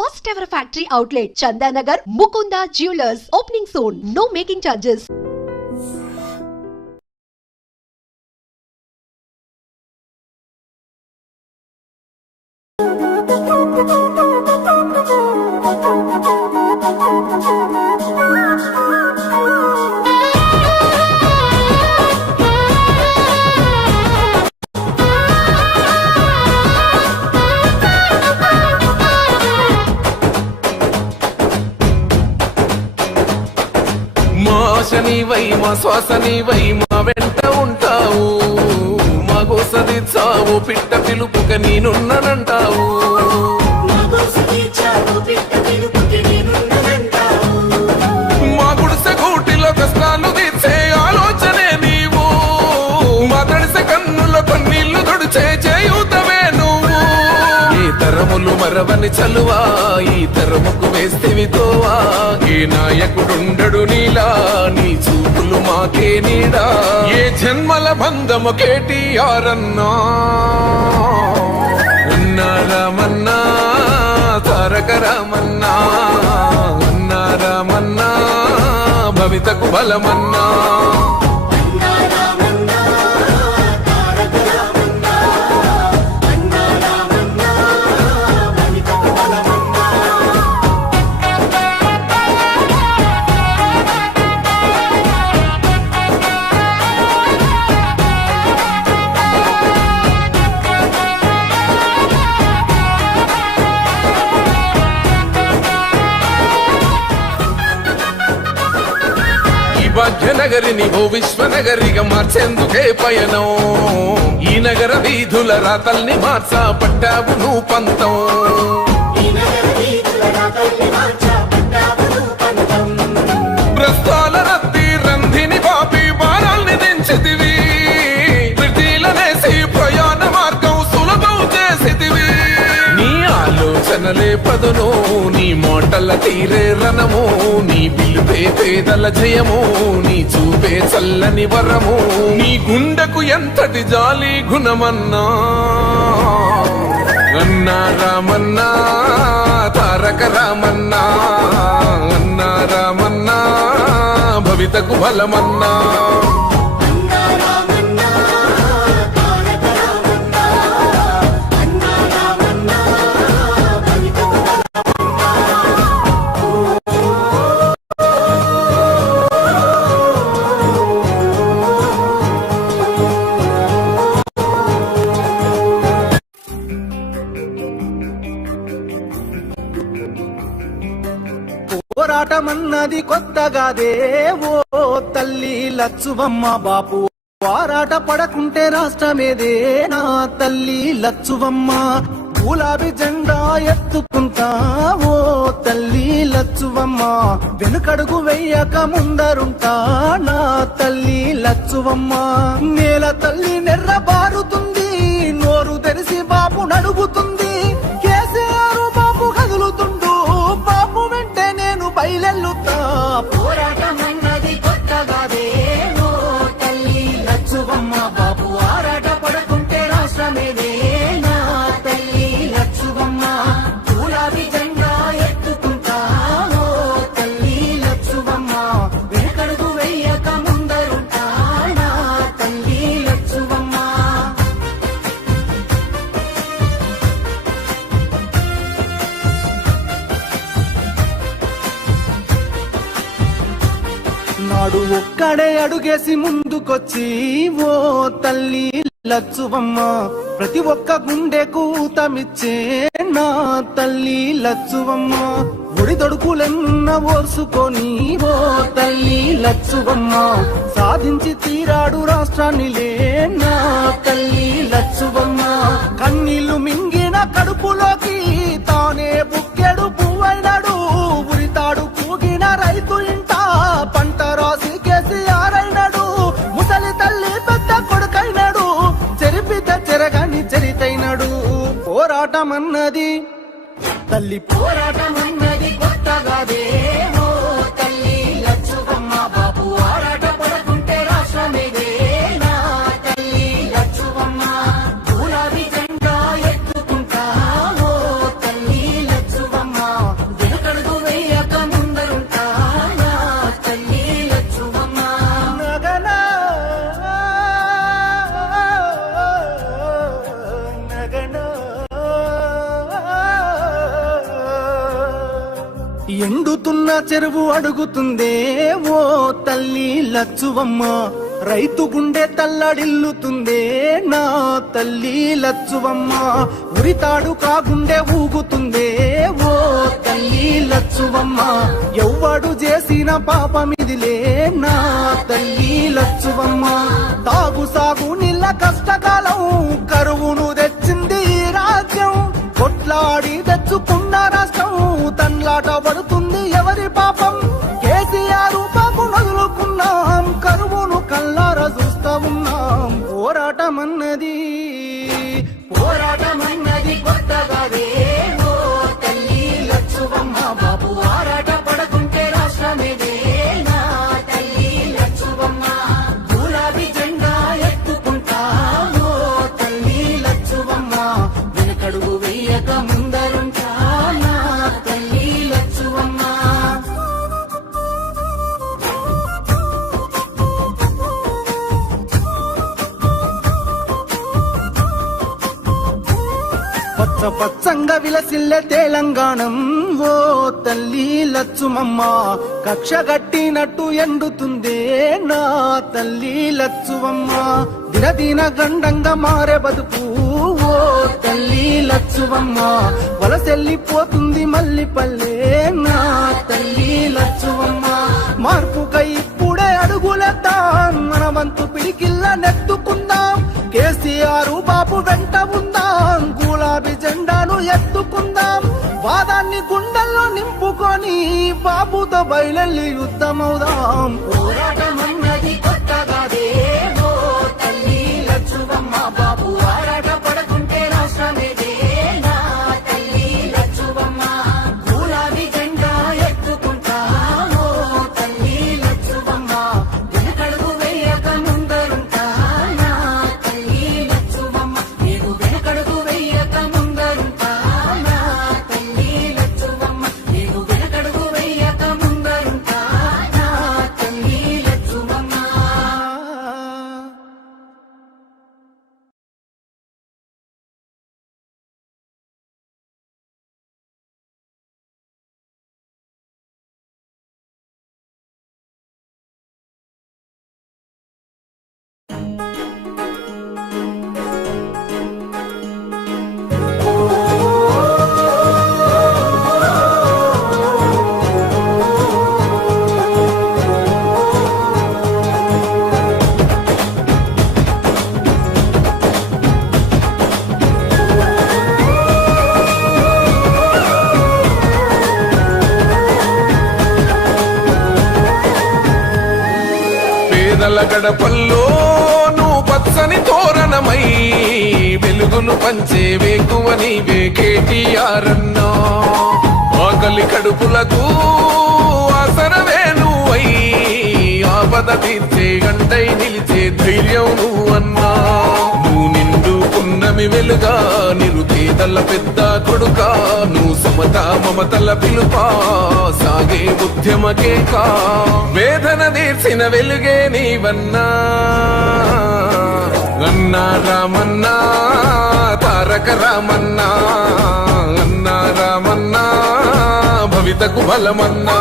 first ever factory outlet, Chandanagar, Mukunda Jewelers, opening soon. No making charges. శనివై మా శ్వాసనివై మా వెంట ఉంటావు, మా గోసది చావు పిట్ట పిలుపుక నేనున్నానంటావు. మా గుడిసె గూటిలో కష్టాలు తీర్చే ఆలోచనే నీవు, మా తడిసె కన్నులో కన్నీళ్లు తుడిచే చేయూతవే నువ్వు. ఈ తరములు మరవని చలువా, ఈ తరముకు వేస్తేవి తోవా. ఏ నాయకుడుండడు నీలా, నీ చూపులు మాకే నీడా. ఏ జన్మల బంధము కేటీఆర్ అన్నా, ఉన్నారామన్నా తారక రామన్నా, ఉన్నారామన్నా భవితకు బలమన్నా. భాగ్యనగరిని ఓ విశ్వనగరిగా మార్చేందుకే పయనం. ఈ నగర వీధుల రాతల్ని మార్చా పట్టావు నువ్వు పంతం. ప్రస్తాల రద్దీ రంధిని పాపి భారాల్ని దించితివి, వృత్తిలనేసి ప్రయాణ మార్గం సులభం చేసితివి. నీ ఆలోచనలే పదును, నీ మాటల తీరే రణము, నీ పిలుపే పేదల జయము, నీ చూపే చల్లని వరము. నీ గుండెకు ఎంతటి జాలి గుణమన్నా, అన్నా రామన్నా తారక రామన్నా, అన్నా రామన్నా భవితకు బలమన్నా. పోరాటమన్నది కొత్తగాదే ఓ తల్లి లచ్చువమ్మ బాపు. పోరాట పడకుంటే రాష్ట్రమేదే నా తల్లి లచ్చువమ్మ. గులాబీ జెండా ఎత్తుకుంటా ఓ తల్లి లచ్చువమ్మ. వెనుకడుగు వెయ్యక ముందరుంటా నా తల్లి లచ్చువమ్మ. నేల తల్లి నెర్ర బారుతుంది, నోరు తెరిసి బాపు నడుగుతుంది. కేసీఆర్ బాపు కదులుతుండు, బాపు వెంటే నేను బయలెల్లుతా. పోరాటమన్నది కొత్తగాదే ఓ తల్లి లచ్చువమ్మ బాపు. ఆరాట పడకుంటే రాష్ట్రమేదే నా తల్లి లచ్చువమ్మ. గులాబీ జెండా ఎత్తుకుంటా ఓ తల్లి లచ్చువమ్మ. వెనకడుగు వెయ్యక ముందరుంటా నా తల్లి లచ్చువమ్మ. నాడు ఒక్కడే అడుగేసి ముందుకొచ్చి ఓ తల్లి లచ్చువమ్మ. ప్రతి ఒక్క గుండె కూతమిచ్చే నా తల్లి లచ్చువమ్మ. ఒడిదొడుకులెన్న ఓర్చుకొని ఓ తల్లి లచ్చువమ్మ. సాధించి తీరాడు రాష్ట్రాన్నిలే నా తల్లి లచ్చువమ్మ. కన్నీళ్లు మింగిన కడుపులోకి తానే బుక్కెడు పువ్వైనాడు. ఉరితాడు కూగిన రైతు ఇంట పంట రాసి కేసీఆర్ అయినాడు. ముసలి తల్లి పెద్ద కొడుకైనాడు, చెరిపితే చెరగాని చరితైనాడు. పోరాటమన్నది తల్లి పోరాటమన్నది కొత్తగాదే ఓ తల్లి లచ్చువమ్మ బాపు. ఆరాట పడకుంటే రాష్ట్రమేదే నా తల్లి లచ్చువమ్మ. గులాబీ జెండా ఎత్తుకుంటా ఓ తల్లి లచ్చువమ్మ. ఎండుతున్న చెరువు అడుగుతుందే ఓ తల్లి లచ్చువమ్మ, రైతు గుండె తల్లడిల్లుతుందే నా తల్లి లచ్చువమ్మ, ఉరితాడు కాగుండె ఊగుతుందే ఓ తల్లి లచ్చువమ్మ, ఎవ్వడు చేసిన పాపమిదిలే నా తల్లి లచ్చువమ్మ, తాగు సాగు నీళ్ళ కష్టకాలం కరువును తెచ్చింది ఈ రాజ్యం, కొట్లాడి తెచ్చుకున్న రాష్ట్రం తన్లాట పడుతుంది ఎవరి పాపం, కేసీఆర్ పాపు నదులుకున్నాం కరువును కల్లారా చూస్తా ఉన్నాం, పోరాటమన్నది కొత్తగాదే ఓ తల్లి లచ్చువమ్మ, బాబు ఆరాట పడకుంటే రాష్ట్రమేదే నా తల్లి లచ్చువమ్మ, గులాబీ జెండా ఎత్తుకుంటా ఓ తల్లి లచ్చువమ్మ, వెనకడుగు వెయ్యక ముందరుంటా నా తల్లి లచ్చువమ్మ. పచ్చ పచ్చంగా విలసిల్లే తెలంగాణం ఓ తల్లి లచ్చుమమ్మ, కక్ష గట్టినట్టు ఎండుతుందే నా తల్లి లచ్చువమ్మ, దినదిన గండంగా మారే బతుకు ఓ తల్లి లచ్చువమ్మ, వలసెల్లిపోతుంది మల్లి పల్లె నా తల్లి లచ్చువమ్మ, మార్పుకై ఇప్పుడే అడుగులేద్దాం, మన వంతు పిడికిల్ల నెత్తుకుందాం, కేసీఆర్ బాబు వెంట ఉందాం, గులాబీ జెండాను ఎత్తుకుందాం, వాదాన్ని గుండెల్లో నింపుకొని బాబుతో బయలెల్లి యుద్ధమవుదాం, పోరాటమన్నది కొత్తగాదే ఓ తల్లి లచ్చువమ్మ, బాబు ఆరాట పడకుంటే రాష్ట్రమేదే నా తల్లి లచ్చువమ్మ, గులాబీ జెండా ఎత్తుకుంటా ఓ తల్లి లచ్చువమ్మ, వెనకడుగు వేయక ముందరుంటా నా తల్లి లచ్చువమ్మ, నేను వెనకడుగు వేయక ముందరుంటా నా తల్లి లచ్చువమ్మ, నేను వెనకడుగు వేయక ముందరుంటా నా తల్లి లచ్చువమ్మ. పేదల గడపల్లో నువ్వు పచ్చని తోరణమై వెలుగులు పంచే వేకువ నీవే కేటీఆర్ అన్నా, ఆకలి కడుపులకు ఆసరవే నువ్వై ఆపద తీర్చే గంటై నిలిచే ధైర్యం నువ్వన్నా, నువ్వు నిండు పున్నమి వెలుగా నిరుపేదల పెద్ద కొడుకా, నువ్వు సమత మమతల పిలుపా సాగే ఉద్యమకే కా, వేదన తీర్చిన వెలుగే నీవన్నా, అన్నా రామన్నా తారక రామన్నా, అన్నా రామన్నా భవితకు బలమన్నా.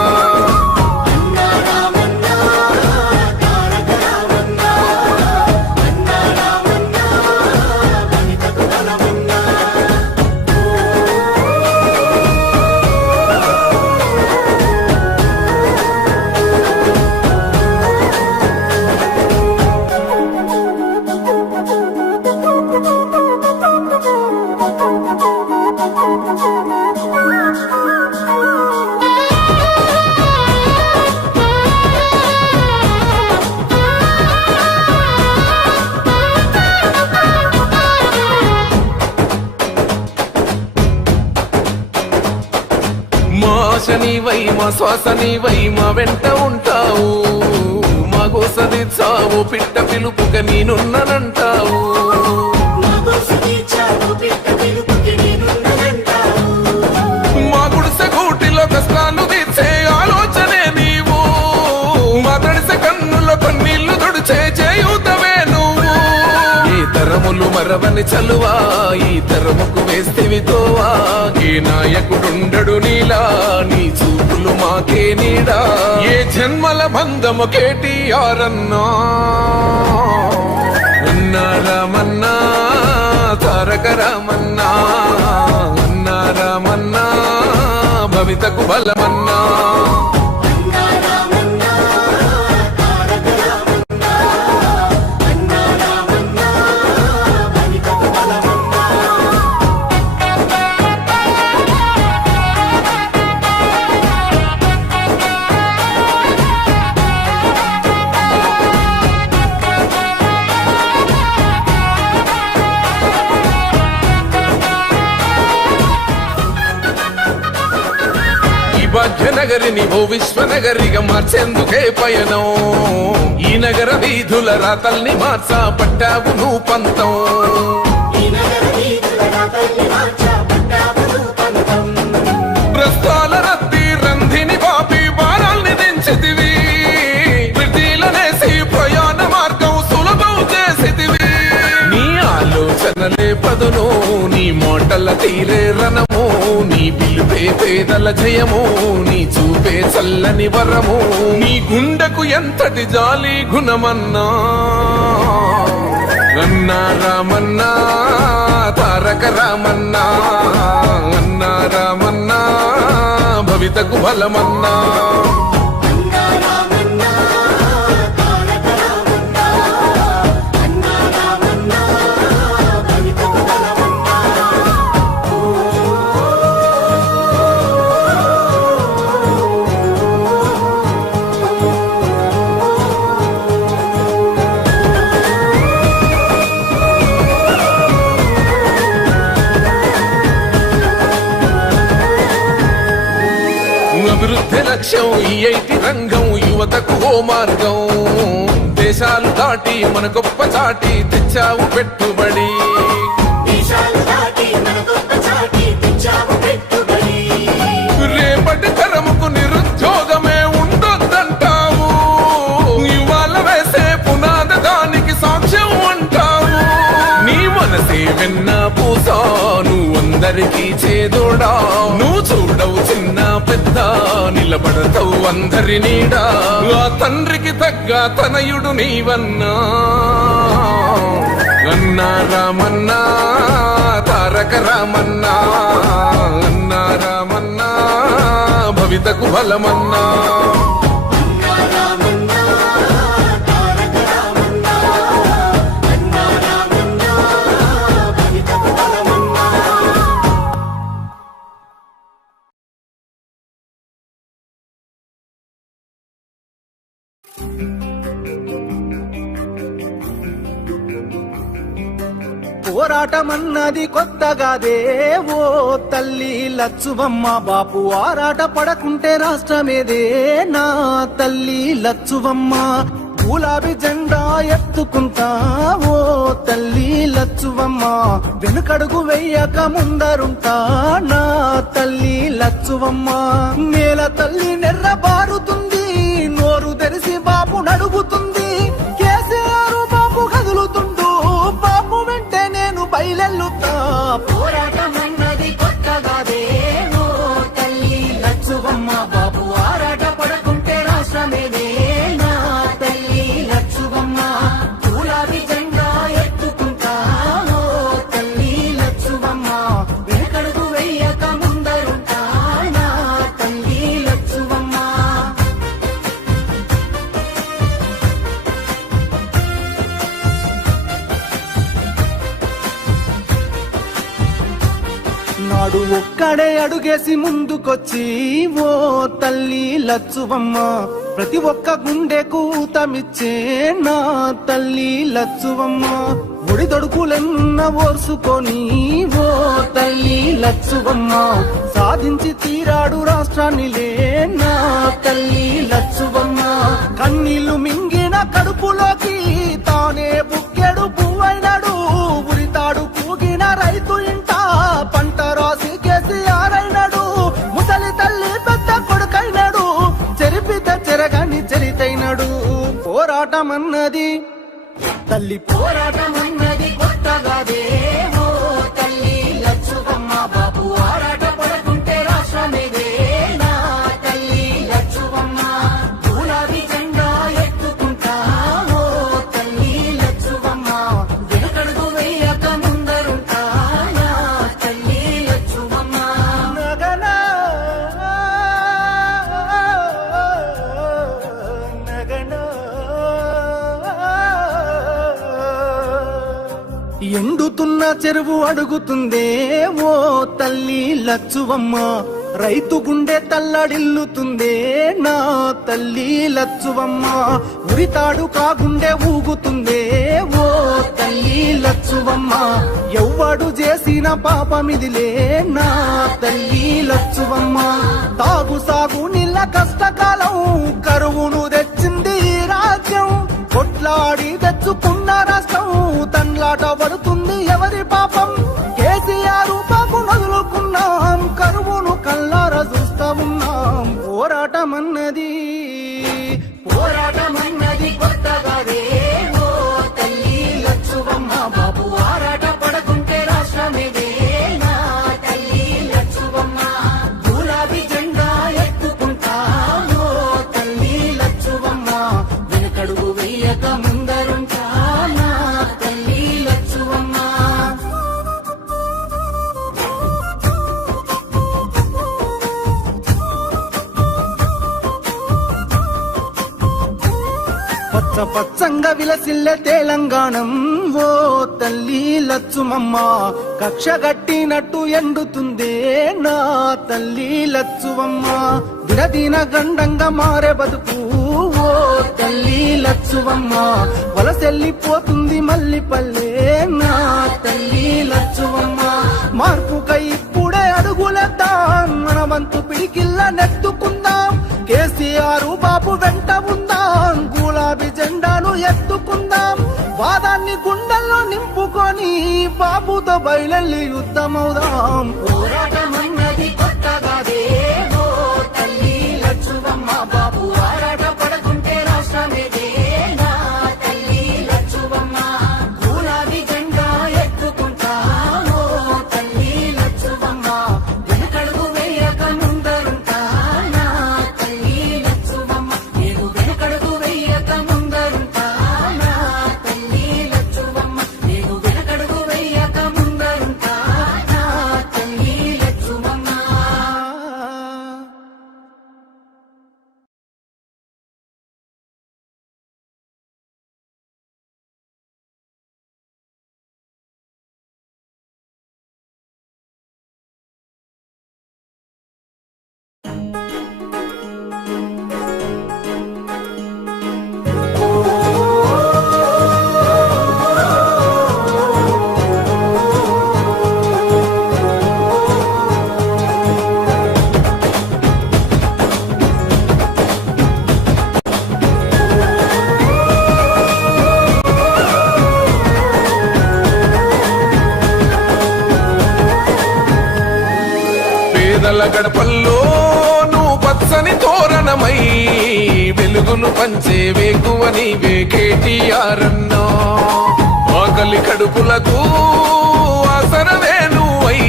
నీవై మా శ్వాస నీవై మా వెంట ఉంటావు, మా గోసదిచ్చావు పిట్ట పిలుపుక నేనున్నానంటావు, మా గుడిసె గూటిలో కష్టాలు తీర్చే ఆలోచనే నీవు, మా తడిసె కన్నులో కన్నీళ్లు తుడిచే చేయూతవే నువ్వు, ఈ తరములు మరవని చలువా ఈ తరముకు వేస్తేవి తోవా, ఏ నాయకుడుండడు నీలా నీ చూపులు మాకే నీడా ఏ జన్మల బంధము కేటీఆర్ అన్నా అన్నా రామన్నా తారక రామన్నా అన్నా రామన్నా భవితకు బలమన్నా భాగ్యనగరిని ఓ విశ్వనగరిగా మార్చేందుకే పయనం ఈ నగర వీధుల రాతల్ని మార్చా పట్టావు నువ్వు పంతం ప్రస్తాల రత్తి రంధిని పాపి భారాల్ని దించితివి ప్రతిలనేసి ప్రయాణ మార్గం సులభం చేసితివి నీ ఆలోచనలే పదును నీ మాటల తీరే రణము నీ పిలుపే పేదల జయము నీ చూపే చల్లని వరము నీ గుండెకు ఎంతటి జాలి గుణమన్నా అన్నా రామన్నా తారక రామన్నా అన్నా రామన్నా భవితకు బలమన్నా అభివృద్ధి లక్ష్యం ఈ ఐటి రంగం యువతకు ఓ మార్గం దేశాలు దాటి మన గొప్ప చాటి తెచ్చావు పెట్టుబడి రేపటి తరముకు నిరుద్యోగమే ఉండొద్దంటావు ఇవాళ వేసే పునాద దానికి సాక్ష్యం అంటావు నీ మనసే వెన్న పూసా నువ్వు అందరికీ చేదోడా నువ్వు చూడవు చిన్న పెద్ద నిలబడతావు అందరి నీడా ఆ తండ్రికి తగ్గ తనయుడు నీవన్నా అన్నా రామన్నా తారక రామన్నా అన్నా రామన్నా భవితకు బలమన్నా పోరాటమన్నది కొత్తగాదే ఓ తల్లి లచ్చువమ్మ బాపు ఆరాట పడకుంటే రాష్ట్రమేదే నా తల్లి లచ్చువమ్మ గులాబీ జెండా ఎత్తుకుంటా ఓ తల్లి లచ్చువమ్మ వెనుకడుగు వెయ్యక ముందరుంటా నా తల్లి లచ్చువమ్మ నేల తల్లి నెర్రబారుతుంది నోరు తెరిసి బాపు నడుగుతుంది కేసీఆర్ బాపు కదులుతుండు బాపు వెంటే నేను బయలెల్లుతా పోరాటమన్నది కొత్తగాదే ఓ తల్లి లచ్చువమ్మ బాపు ఆరాట పడకుంటే రాష్ట్రమేదే నా తల్లి లచ్చువమ్మ గులాబీ జెండా ఎత్తుకుంటా ఓ తల్లి లచ్చువమ్మ వెనకడుగు వెయ్యక ముందరుంటా నా తల్లి లచ్చువమ్మ నాడు ఒక్కడే అడుగేసి ముందుకొచ్చి ఓ తల్లి లచ్చువమ్మ ప్రతి ఒక్క గుండెకు ఊతమిచ్చే నా తల్లి లచ్చువమ్మ ఒడిదొడుకులెన్న ఓర్చుకొని ఓ తల్లి లచ్చువమ్మ సాధించి తీరాడు రాష్ట్రాన్నిలే నా తల్లి లచ్చువమ్మ కన్నీళ్లు మింగిన కడుపులోకి తానే బుక్కెడు పువ్వైనాడు ఉరితాడు పూగిన రైతు ఇంట పంట రాసి కేసీఆర్ అయినాడు ముసలి తల్లి పెద్ద కొడుకైనాడు చెరిపితే చెరగని చరితైనాడు పోరాటమన్నది తల్లి పోరాటమన్నది కొత్తగాదే ఓ తల్లి లచ్చువమ్మ బాపు ఆరాట పడకుంటే రాష్ట్రమేదే నా తల్లి చెరువు అడుగుతుందే ఓ తల్లి లచ్చువమ్మ, రైతు గుండె తల్లడిల్లుతుందే నా తల్లి లచ్చువమ్మ, ఉరితాడు కాగుండె ఊగుతుందే ఓ తల్లి లచ్చువమ్మ, ఎవ్వడు చేసిన పాపమిదిలే నా తల్లి లచ్చువమ్మ, తాగు సాగు నీళ్ళ కష్టకాలం కరువును తెచ్చింది ఈ రాజ్యం, కొట్లాడి తెచ్చుకున్న రాష్ట్రం తండ్లాట పడుతుంది ఎవరి పాపం, కేసీఆర్ పాపం వదులుకున్నాం కరువును కల్లారా చూస్తా ఉన్నాం, పోరాటమన్నది కొత్తగాదే ఓ తల్లి లచ్చువమ్మ, బాబు ఆరాట పడకుంటే రాష్ట్రమేదే నా తల్లి లచ్చువమ్మ, గులాబీ జెండా ఎత్తుకుంటా ఓ తల్లి లచ్చువమ్మ, వెనకడుగు వెయ్యక ముందరుంటా నా తల్లి లచ్చువమ్మ. పచ్చ పచ్చంగా విలసిల్లే తెలంగాణం ఓ తల్లి లచ్చుమమ్మ, కక్ష గట్టినట్టు ఎండుతుందే నా తల్లి లచ్చువమ్మ, దినదిన గండంగా మారే బతుకు ఓ తల్లి లచ్చువమ్మ, వలసెల్లిపోతుంది మల్లి పల్లె నా తల్లి లచ్చువమ్మ, మార్పుకై ఇప్పుడే అడుగులేద్దాం, మన వంతు పిడికిల్ల నెత్తుకుందాం, కేసీఆర్ బాబు వెంట ఉందాం, గులాబీ జెండాను ఎత్తుకుందాం, వాదాన్ని గుండెల్లో నింపుకొని బాబుతో బయలెల్లి యుద్ధమవుదాం, పోరాటమన్నది కొత్తగాదే ఓ తల్లి లచ్చువమ్మ, బాబు ఆరాట పడకుంటే రాష్ట్రమేదే నా తల్లి లచ్చువమ్మ, గులాబీ జెండా ఎత్తుకుంటా ఓ తల్లి లచ్చువమ్మ, వెనకడుగు వేయక ముందరుంటా నా తల్లి లచ్చువమ్మ, నేను వెనకడుగు వేయక ముందరుంటా నా తల్లి లచ్చువమ్మ, నేను వెనకడుగు వేయక ముందరుంటా నా తల్లి లచ్చువమ్మ. పేదల గడపల్లో నువ్వు పచ్చని తోరణమై వెలుగును పంచే వేకువ నీవే కేటీఆర్ అన్నా, ఆకలి కడుపులకు ఆసరవే నువ్వై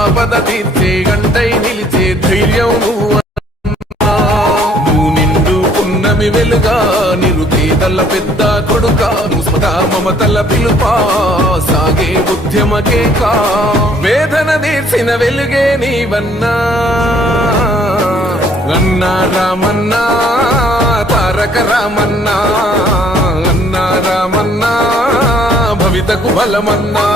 ఆపద తీర్చే గంటై నిలిచే ధైర్యం నువ్వన్నా, నువ్వు నిండు పున్నమి వెలుగా నిరుపేదల పెద్ద కొడుకా, ముస్మత మమతల పిలుపా సాగే ఉద్యమకే కా, వేదన తీర్చిన వెలుగే నీవన్నా, అన్నా రామన్నా తారక రామన్నా, అన్నా రామన్నా భవితకు బలమన్నా.